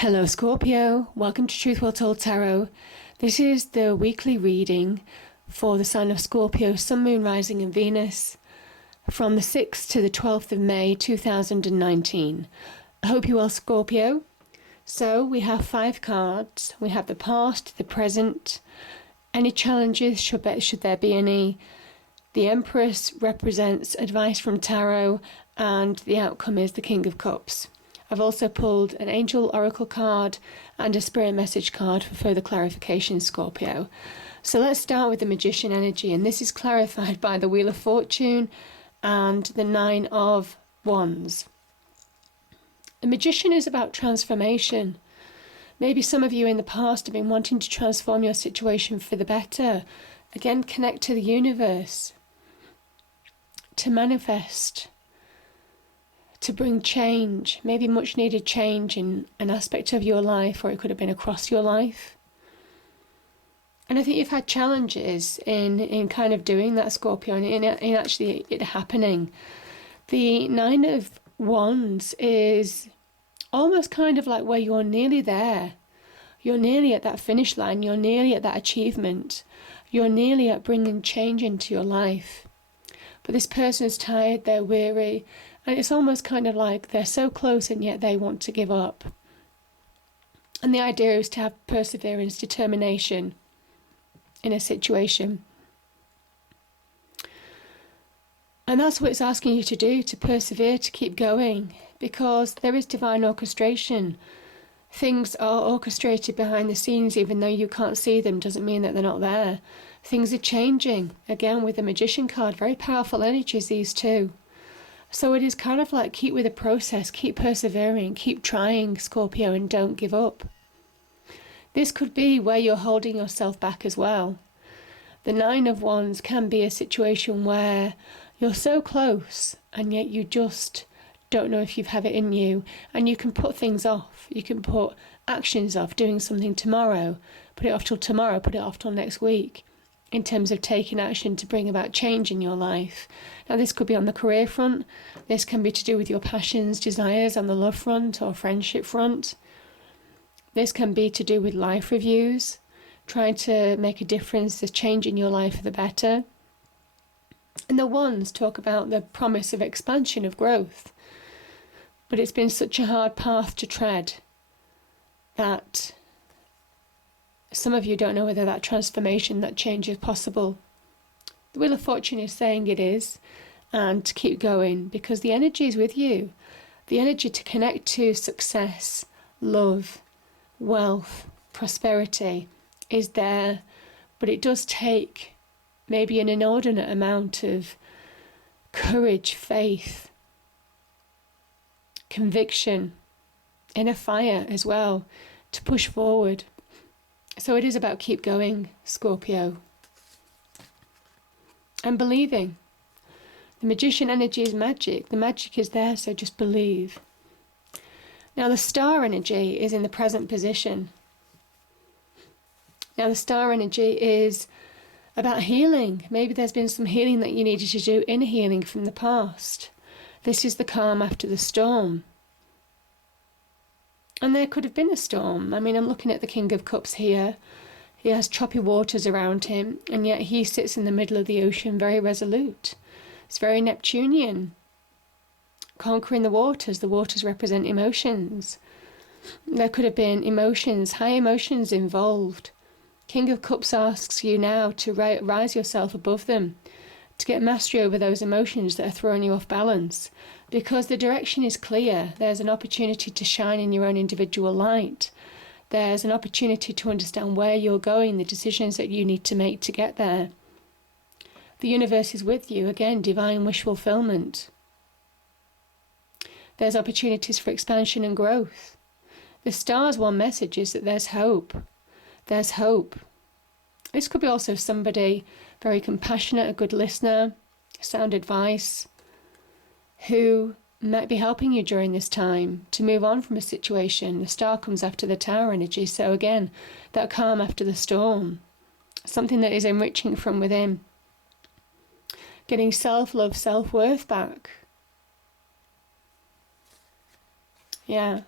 Hello Scorpio, welcome to Truth Well Told Tarot. This is the weekly reading for the sign of Scorpio, Sun, Moon, Rising and Venus from the 6th to the 12th of May 2019. I hope you're well, Scorpio. So we have 5 cards. We have the past, the present, any challenges, should there be any. The Empress represents advice from Tarot and the outcome is the King of Cups. I've also pulled an Angel Oracle card and a Spirit Message card for further clarification, Scorpio. So let's start with the Magician energy, and this is clarified by the Wheel of Fortune and the 9 of Wands. The Magician is about transformation. Maybe some of you in the past have been wanting to transform your situation for the better. Again, connect to the universe, to manifest, to bring change, maybe much needed change in an aspect of your life, or it could have been across your life. And I think you've had challenges in kind of doing that, Scorpio, and in actually it happening. The 9 of Wands is almost kind of like where you're nearly there. You're nearly at that finish line. You're nearly at that achievement. You're nearly at bringing change into your life. But this person's tired, they're weary, and it's almost kind of like they're so close and yet they want to give up. And the idea is to have perseverance, determination in a situation. And that's what it's asking you to do, to persevere, to keep going, because there is divine orchestration. Things are orchestrated behind the scenes, even though you can't see them, doesn't mean that they're not there. Things are changing. Again, with the Magician card, very powerful energies, these two. So it is kind of like keep with the process, keep persevering, keep trying, Scorpio, and don't give up. This could be where you're holding yourself back as well. The 9 of Wands can be a situation where you're so close and yet you just don't know if you have it in you, and you can put things off. You can put actions off, doing something tomorrow, put it off till tomorrow, put it off till next week, in terms of taking action to bring about change in your life. Now this could be on the career front, this can be to do with your passions, desires on the love front or friendship front. This can be to do with life reviews, trying to make a difference, a change in your life for the better. And the Wands talk about the promise of expansion, of growth. But it's been such a hard path to tread that some of you don't know whether that transformation, that change is possible. The Wheel of Fortune is saying it is, and to keep going, because the energy is with you. The energy to connect to success, love, wealth, prosperity is there, but it does take maybe an inordinate amount of courage, faith, conviction, inner fire as well, to push forward. So it is about keep going, Scorpio, and believing. The Magician energy is magic. The magic is there, so just believe. Now the Star energy is in the present position. Now the Star energy is about healing. Maybe there's been some healing that you needed to do, inner healing from the past. This is the calm after the storm. And there could have been a storm. I mean, I'm looking at the King of Cups here. He has choppy waters around him, and yet he sits in the middle of the ocean, very resolute. It's very Neptunian. Conquering the waters. The waters represent emotions. There could have been emotions, high emotions involved. King of Cups asks you now to rise yourself above them, to get mastery over those emotions that are throwing you off balance, because the direction is clear. There's an opportunity to shine in your own individual light. There's an opportunity to understand where you're going, the decisions that you need to make to get there. The universe is with you. Again, divine wish fulfillment. There's opportunities for expansion and growth. The Star's one message is that there's hope. There's hope. This could be also somebody very compassionate, a good listener, sound advice, who might be helping you during this time to move on from a situation. The Star comes after the Tower energy, so again, that calm after the storm, something that is enriching from within. Getting self-love, self-worth back. Yeah.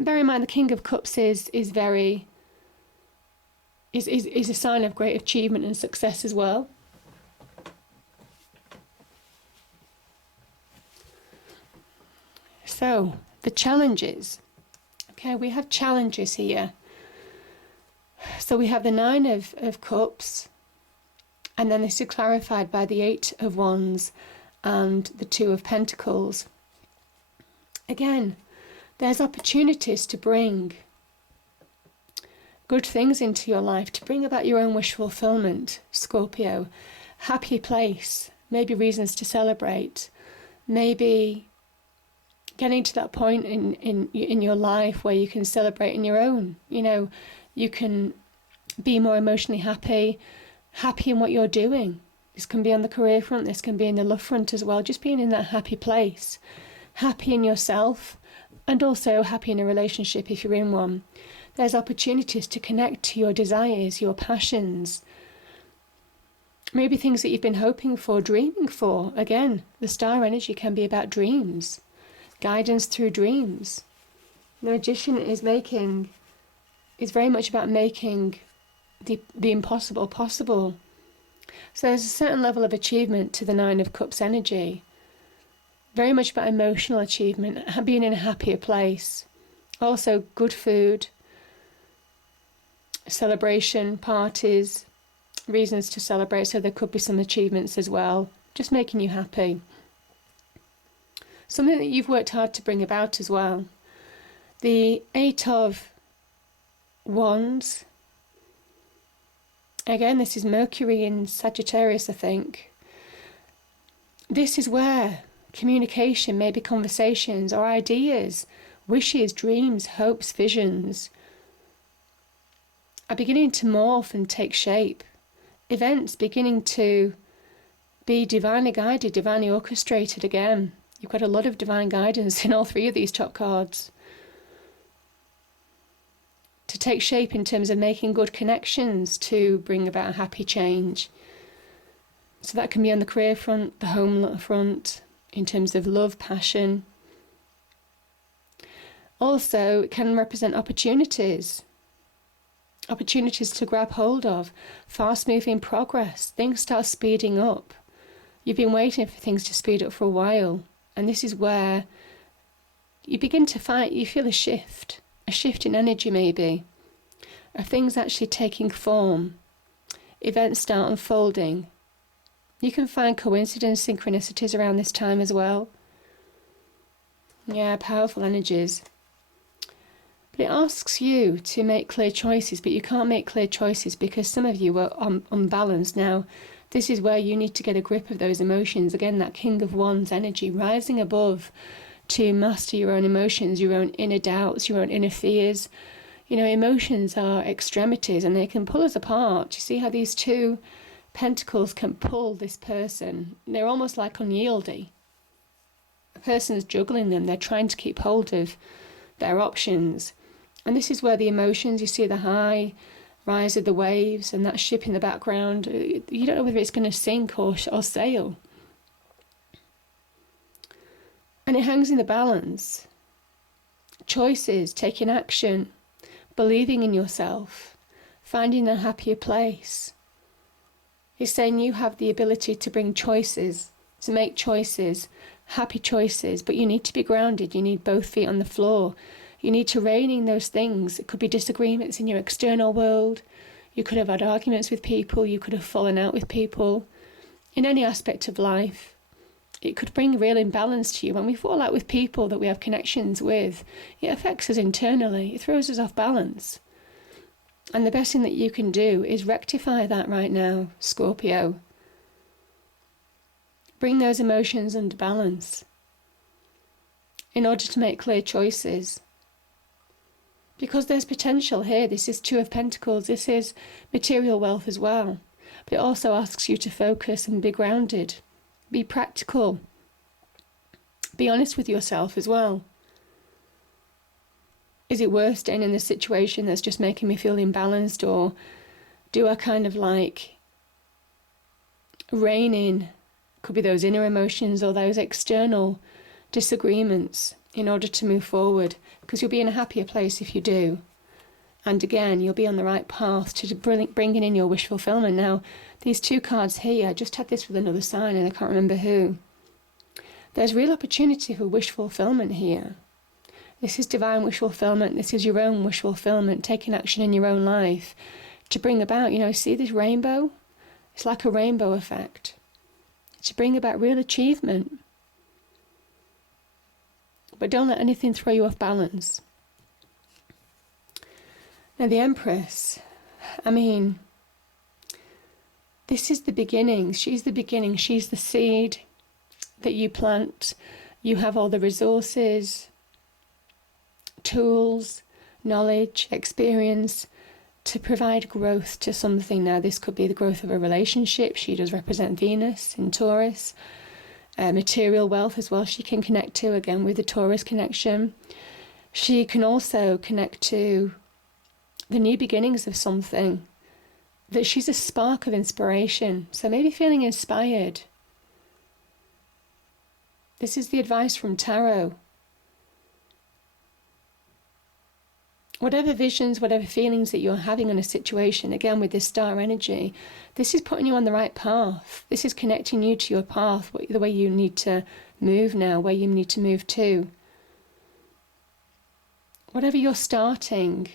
Bear in mind, the King of Cups is a sign of great achievement and success as well. So, the challenges. Okay, we have challenges here. So we have the Nine of Cups, and then this is clarified by the Eight of Wands and the Two of Pentacles. Again, there's opportunities to bring good things into your life, to bring about your own wish fulfillment, Scorpio. Happy place, maybe reasons to celebrate, maybe getting to that point in your life where you can celebrate in your own, you can be more emotionally happy in what you're doing. This can be on the career front, this can be in the love front as well, just being in that happy place, happy in yourself, and also happy in a relationship if you're in one. There's opportunities to connect to your desires, your passions, maybe things that you've been hoping for, dreaming for. Again, the star energy can be about dreams, guidance through dreams. The Magician is very much about making the impossible possible. So there's a certain level of achievement to the Nine of Cups energy. Very much about emotional achievement, being in a happier place. Also good food, celebration, parties, reasons to celebrate. So there could be some achievements as well, just making you happy. Something that you've worked hard to bring about as well. The Eight of Wands. Again, this is Mercury in Sagittarius, I think. This is where communication, maybe conversations or ideas, wishes, dreams, hopes, visions are beginning to morph and take shape. Events beginning to be divinely guided, divinely orchestrated again. You've got a lot of divine guidance in all three of these top cards. To take shape in terms of making good connections to bring about a happy change. So that can be on the career front, the home front, in terms of love, passion. Also, it can represent opportunities to grab hold of, fast-moving progress. Things start speeding up. You've been waiting for things to speed up for a while, and this is where you begin to find, you feel a shift in energy maybe, of things actually taking form. Events start unfolding. You can find coincidence, synchronicities around this time as well. Yeah, powerful energies. But it asks you to make clear choices, but you can't make clear choices because some of you are unbalanced. Now, this is where you need to get a grip of those emotions. Again, that King of Wands energy, rising above to master your own emotions, your own inner doubts, your own inner fears. Emotions are extremities and they can pull us apart. You see how these two pentacles can pull this person? They're almost like unyieldy. A person's juggling them. They're trying to keep hold of their options. And this is where the emotions, you see the high rise of the waves and that ship in the background. You don't know whether it's going to sink or sail. And it hangs in the balance. Choices, taking action, believing in yourself, finding a happier place. He's saying you have the ability to bring choices, to make choices, happy choices, but you need to be grounded. You need both feet on the floor. You need to rein in those things. It could be disagreements in your external world. You could have had arguments with people. You could have fallen out with people. In any aspect of life, it could bring real imbalance to you. When we fall out with people that we have connections with, it affects us internally. It throws us off balance. And the best thing that you can do is rectify that right now, Scorpio. Bring those emotions under balance in order to make clear choices. Because there's potential here. This is Two of Pentacles. This is material wealth as well. But it also asks you to focus and be grounded. Be practical. Be honest with yourself as well. Is it worth staying in this situation that's just making me feel imbalanced, or do I kind of like rein in, could be those inner emotions or those external disagreements, in order to move forward, because you'll be in a happier place if you do. And again, you'll be on the right path to bringing in your wish fulfillment. Now, these two cards here, I just had this with another sign and I can't remember who. There's real opportunity for wish fulfillment here. This is divine wish fulfillment. This is your own wish fulfillment, taking action in your own life to bring about, see this rainbow? It's like a rainbow effect. To bring about real achievement. But don't let anything throw you off balance. Now the Empress, this is the beginning. She's the beginning. She's the seed that you plant. You have all the resources, tools, knowledge, experience to provide growth to something. Now this could be the growth of a relationship. She does represent Venus in Taurus. Material wealth as well she can connect to, again with the Taurus connection. She can also connect to the new beginnings of something, that she's a spark of inspiration. So maybe feeling inspired. This is the advice from Tarot. Whatever visions, whatever feelings that you're having on a situation, again with this star energy, this is putting you on the right path. This is connecting you to your path, the way you need to move now, where you need to move to. Whatever you're starting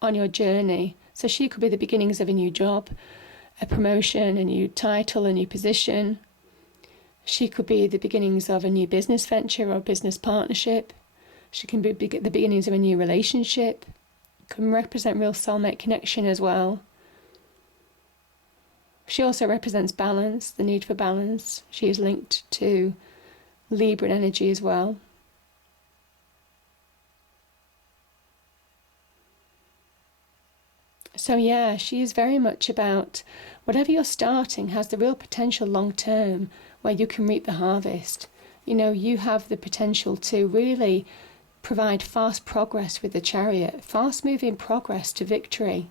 on your journey, so she could be the beginnings of a new job, a promotion, a new title, a new position. She could be the beginnings of a new business venture or business partnership. She can be the beginnings of a new relationship. Can represent real soulmate connection as well. She also represents balance, the need for balance. She is linked to Libra energy as well. So yeah, she is very much about whatever you're starting has the real potential long term where you can reap the harvest. You have the potential to really provide fast progress with the Chariot, fast moving progress to victory.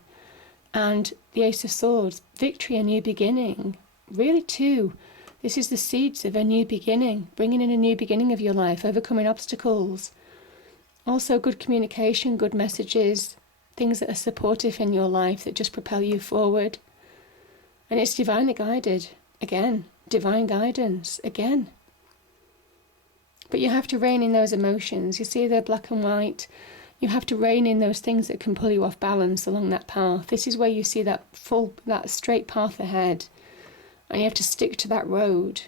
And the Ace of Swords, victory, a new beginning. Really too, this is the seeds of a new beginning, bringing in a new beginning of your life, overcoming obstacles. Also good communication, good messages, things that are supportive in your life that just propel you forward. And it's divinely guided, again, divine guidance, again. But you have to rein in those emotions. You see, they're black and white. You have to rein in those things that can pull you off balance along that path. This is where you see that straight path ahead. And you have to stick to that road.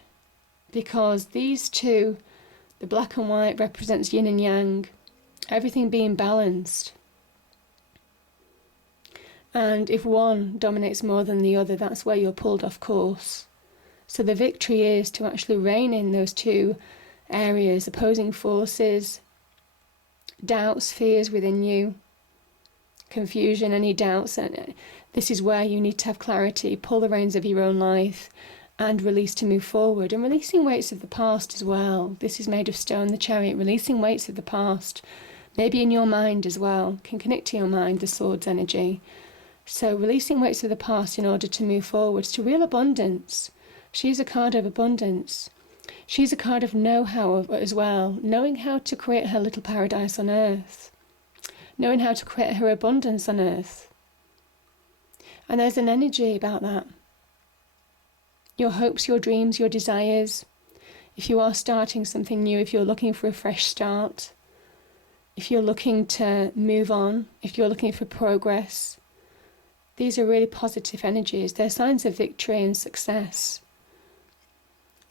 Because these two, the black and white represents yin and yang, everything being balanced. And if one dominates more than the other, that's where you're pulled off course. So the victory is to actually rein in those two areas, opposing forces, doubts, fears within you, confusion, any doubts. And this is where you need to have clarity, pull the reins of your own life and release to move forward. And releasing weights of the past as well. This is made of stone, the Chariot, releasing weights of the past, maybe in your mind as well, can connect to your mind, the Swords energy. So releasing weights of the past in order to move forwards to real abundance. She's a card of abundance. She's a card of know-how as well, knowing how to create her little paradise on earth, knowing how to create her abundance on earth. And there's an energy about that. Your hopes, your dreams, your desires. If you are starting something new, if you're looking for a fresh start, if you're looking to move on, if you're looking for progress, these are really positive energies. They're signs of victory and success.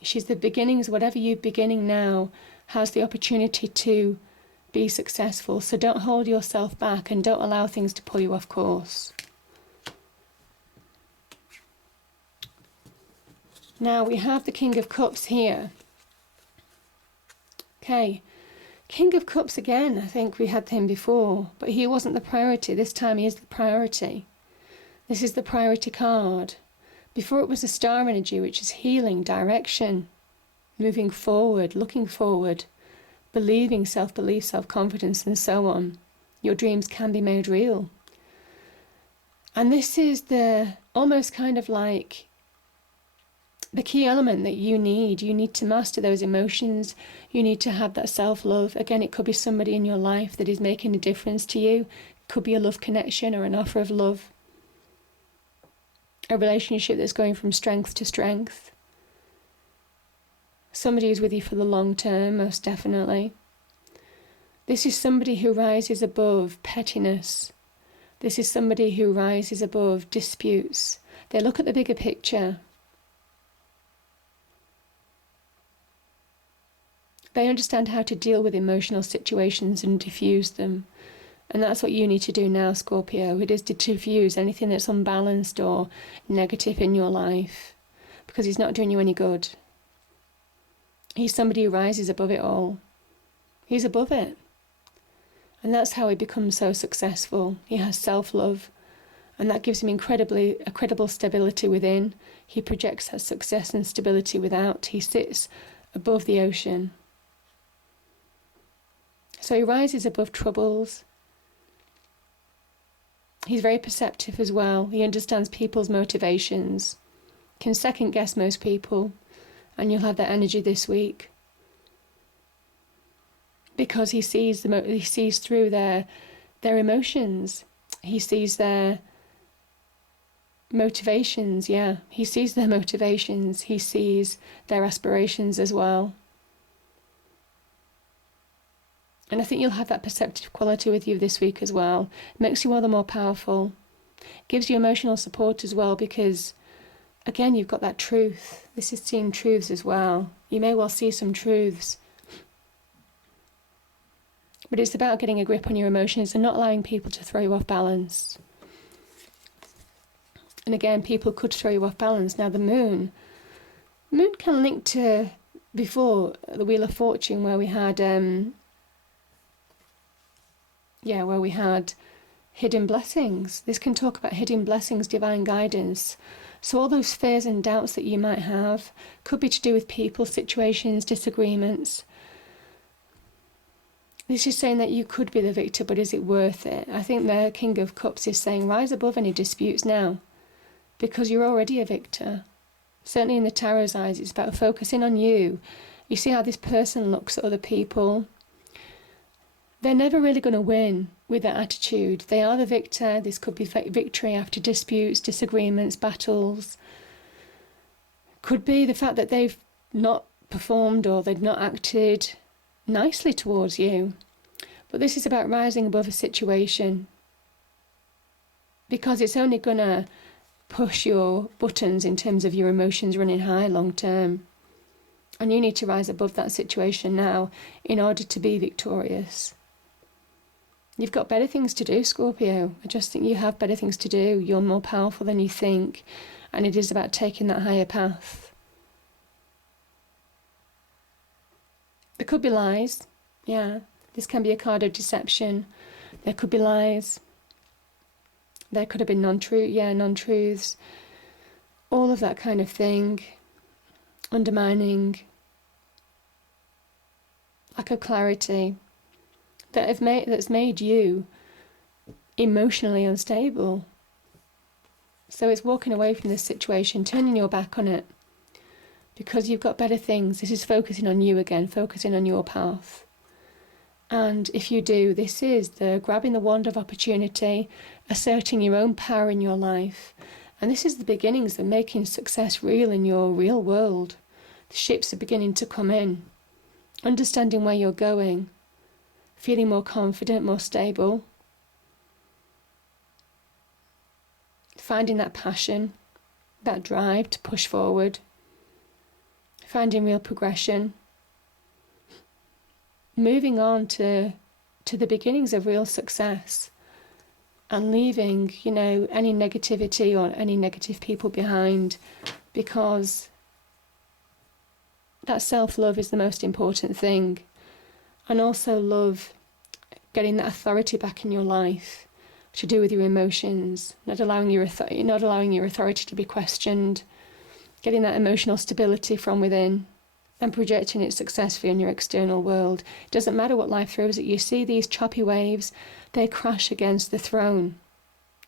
She's the beginnings. Whatever you're beginning now has the opportunity to be successful. So don't hold yourself back and don't allow things to pull you off course. Now we have the King of Cups here. Okay, King of Cups again. I think we had him before, but he wasn't the priority. This time he is the priority. This is the priority card. Before it was a star energy, which is healing, direction, moving forward, looking forward, believing, self-belief, self-confidence, and so on. Your dreams can be made real. And this is the almost kind of like the key element that you need to master those emotions. You need to have that self-love. Again, it could be somebody in your life that is making a difference to you. It could be a love connection or an offer of love. A relationship that's going from strength to strength. Somebody who's with you for the long term, most definitely. This is somebody who rises above pettiness. This is somebody who rises above disputes. They look at the bigger picture. They understand how to deal with emotional situations and diffuse them. And that's what you need to do now, Scorpio. It is to diffuse anything that's unbalanced or negative in your life, because it's not doing you any good. He's somebody who rises above it all. He's above it. And that's how he becomes so successful. He has self-love, and that gives him incredible stability within. He projects that success and stability without. He sits above the ocean. So he rises above troubles. He's very perceptive as well. He understands people's motivations, can second guess most people, and you'll have that energy this week. Because he sees through their emotions. He sees their motivations, yeah. He sees their motivations. He sees their aspirations as well. And I think you'll have that perceptive quality with you this week as well. It makes you all the more powerful. Gives you emotional support as well, because, again, you've got that truth. This is seeing truths as well. You may well see some truths. But it's about getting a grip on your emotions and not allowing people to throw you off balance. And again, people could throw you off balance. Now, the moon can link to, before, the Wheel of Fortune, where we had hidden blessings. This can talk about hidden blessings, divine guidance. So all those fears and doubts that you might have could be to do with people, situations, disagreements. This is saying that you could be the victor, but is it worth it? I think the King of Cups is saying rise above any disputes now, because you're already a victor. Certainly in the Tarot's eyes, it's about focusing on you. You see how this person looks at other people. They're never really going to win with that attitude. They are the victor. This could be victory after disputes, disagreements, battles. Could be the fact that they've not performed or they've not acted nicely towards you. But this is about rising above a situation, because it's only going to push your buttons in terms of your emotions running high long term. And you need to rise above that situation now in order to be victorious. You've got better things to do, Scorpio. I just think you have better things to do. You're more powerful than you think. And it is about taking that higher path. There could be lies. Yeah. This can be a card of deception. There could be lies. There could have been non-truths. All of that kind of thing. Undermining. Lack of clarity. That's made you emotionally unstable. So it's walking away from this situation, turning your back on it, because you've got better things. This is focusing on you again, focusing on your path. And if you do, this is the grabbing the wand of opportunity, asserting your own power in your life. And this is the beginnings of making success real in your real world. The ships are beginning to come in, understanding where you're going, feeling more confident, more stable, finding that passion, that drive to push forward, finding real progression, moving on to the beginnings of real success, and leaving, any negativity or any negative people behind, because that self-love is the most important thing. And also love, getting that authority back in your life, to do with your emotions, not allowing your authority to be questioned, getting that emotional stability from within, and projecting it successfully in your external world. It doesn't matter what life throws at you. See these choppy waves, they crash against the throne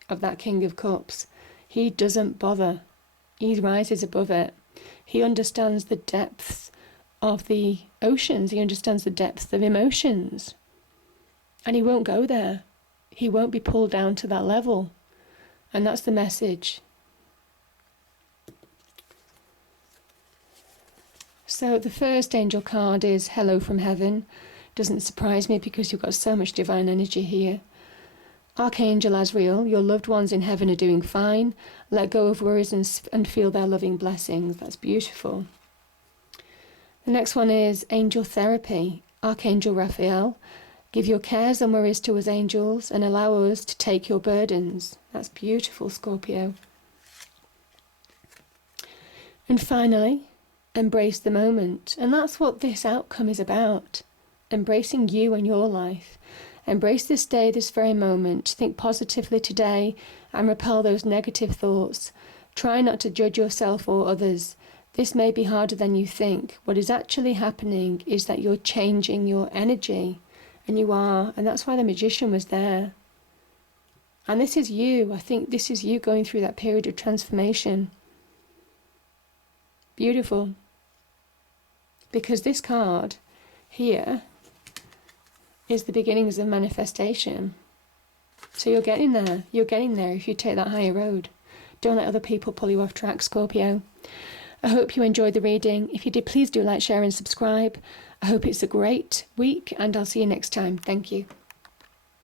of that King of Cups. He doesn't bother. He rises above it. He understands the depths of the oceans. He understands the depths of emotions. And he won't go there. He won't be pulled down to that level. And that's the message. So the first angel card is Hello from Heaven. Doesn't surprise me because you've got so much divine energy here. Archangel Azrael, your loved ones in heaven are doing fine. Let go of worries and feel their loving blessings. That's beautiful. The next one is Angel Therapy. Archangel Raphael, give your cares and worries to us angels and allow us to take your burdens. That's beautiful, Scorpio. And finally, embrace the moment. And that's what this outcome is about. Embracing you and your life. Embrace this day, this very moment. Think positively today and repel those negative thoughts. Try not to judge yourself or others. This may be harder than you think. What is actually happening is that you're changing your energy. And you are. And that's why the Magician was there. And this is you. I think this is you going through that period of transformation. Beautiful. Because this card here is the beginnings of manifestation. So you're getting there. You're getting there if you take that higher road. Don't let other people pull you off track, Scorpio. I hope you enjoyed the reading. If you did, please do like, share and subscribe. I hope it's a great week and I'll see you next time. Thank you.